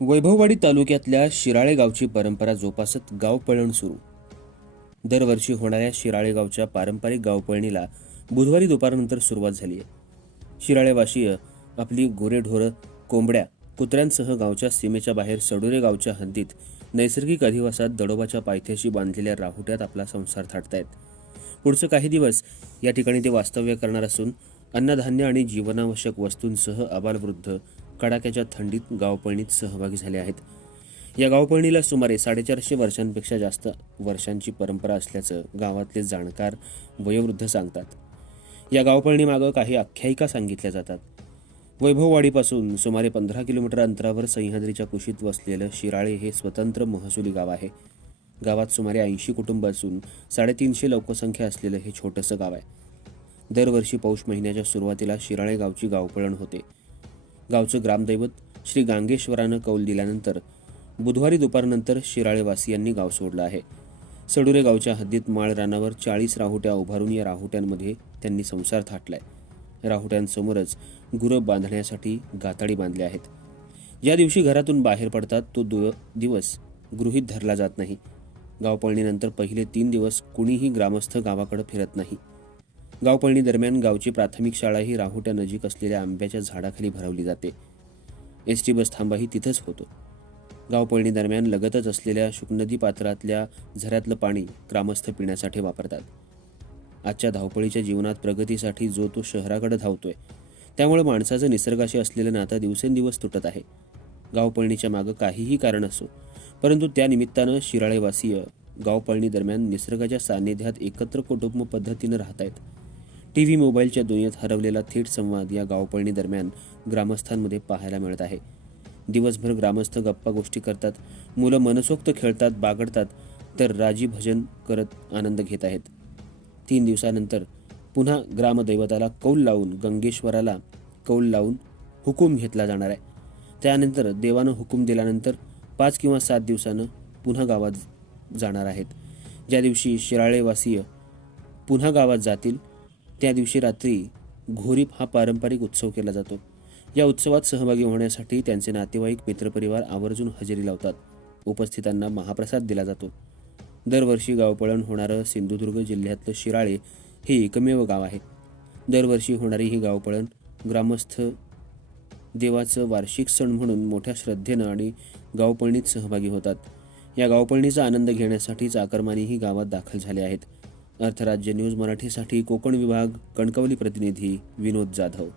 वैभववाडी तालुक्यातल्या शिराळे गावची परंपरा जोपासत गावपळण सुरू. दरवर्षी होणाऱ्या शिराळे गावच्या पारंपरिक गावपळणीला बुधवारी दुपारनंतर सुरुवात झाली आहे शिराळेवासीय आपली गोरेढोरं कोंबड्या कुत्र्यांसह गावच्या सीमेच्या बाहेर सडोरे गावच्या हद्दीत नैसर्गिक अधिवासात दडोबाच्या पायथ्याशी बांधलेल्या राहुट्यात आपला संसार थाटतायत. पुढचं काही दिवस या ठिकाणी ते वास्तव्य करणार असून अन्नधान्य आणि जीवनावश्यक वस्तूंसह अबालवृद्ध कडाक्याच्या थंडीत गावपळणीत सहभागी झाले आहेत. या गावपळणीला सुमारे साडेचारशे वर्षांपेक्षा जास्त वर्षांची परंपरा असल्याचं गावातले जाणकार वयोवृद्ध सांगतात. या गावपळणीमागं काही आख्यायिका सांगितल्या जातात. वैभववाडीपासून सुमारे पंधरा किलोमीटर अंतरावर सह्याद्रीच्या कुशीत वसलेलं शिराळे हे स्वतंत्र महसुली गाव आहे. गावात सुमारे ऐंशी कुटुंब असून साडेतीनशे लोकसंख्या असलेलं हे छोटंसं गाव आहे. दरवर्षी पौष महिन्याच्या सुरुवातीला शिराळे गावची गावपळण होते. गावचं ग्रामदैवत श्री गांगेश्वरानं कौल दिल्यानंतर बुधवारी दुपारनंतर शिराळेवासियांनी गाव सोडलं आहे. सडुरे गावच्या हद्दीत माळ रानावर चाळीस राहुट्या उभारून या राहुट्यांमध्ये त्यांनी संसार थाटलाय. राहुट्यांसमोरच गुरं बांधण्यासाठी गाताडी बांधल्या आहेत. ज्या दिवशी घरातून बाहेर पडतात तो दु दिवस गृहीत धरला जात नाही. गावपळणीनंतर पहिले तीन दिवस कुणीही ग्रामस्थ गावाकडे फिरत नाही. गावपळणी दरम्यान गावची प्राथमिक शाळा ही राहुट्या नजीक असलेल्या आंब्याच्या झाडाखाली भरवली जाते. एस टी बस थांबाही तिथंच होतो. गावपळणी दरम्यान लगतच असलेल्या शुकनदी पात्रातल्या झऱ्यातलं पाणी ग्रामस्थ पिण्यासाठी वापरतात. आजच्या धावपळीच्या जीवनात प्रगतीसाठी जो तो शहराकडे धावतोय त्यामुळे माणसाचं निसर्गाशी असलेलं नातं दिवसेंदिवस तुटत आहे. गावपळणीच्या मागं काहीही कारण असो परंतु त्यानिमित्तानं शिराळेवासीय गावपळणी दरम्यान निसर्गाच्या सान्निध्यात एकत्र कुटुंब पद्धतीनं राहत आहेत टी व्ही मोबाईलच्या दुनियेत हरवलेला थेट संवाद या गावपळणी दरम्यान ग्रामस्थांमध्ये पाहायला मिळत आहे. दिवसभर ग्रामस्थ गप्पा गोष्टी करतात मुलं मनसोक्त खेळतात बागडतात तर राजी भजन करत आनंद घेत आहेत. तीन दिवसानंतर पुन्हा ग्रामदैवताला कौल लावून गंगेश्वराला कौल लावून हुकूम घेतला जाणार आहे. त्यानंतर देवानं हुकूम दिल्यानंतर पाच किंवा सात दिवसानं पुन्हा गावात जाणार आहेत. ज्या दिवशी शिराळेवासीय पुन्हा गावात जातील त्या दिवशी रात्री घोरीप हा पारंपरिक उत्सव केला जातो. या उत्सवात सहभागी होण्यासाठी त्यांचे नातेवाईक मित्रपरिवार आवर्जून हजेरी लावतात. उपस्थितांना महाप्रसाद दिला जातो. दरवर्षी गावपळण होणारं सिंधुदुर्ग जिल्ह्यातलं शिराळे हे एकमेव गाव आहे. दरवर्षी होणारी ही गावपळण ग्रामस्थ देवाचं वार्षिक सण म्हणून मोठ्या श्रद्धेनं आणि गावपळणीत सहभागी होतात. या गावपळणीचा आनंद घेण्यासाठी चाकरमानीही गावात दाखल झाले आहेत. अर्थराज्य न्यूज मराठीसाठी कोकण विभाग कणकवली प्रतिनिधी विनोद जाधव.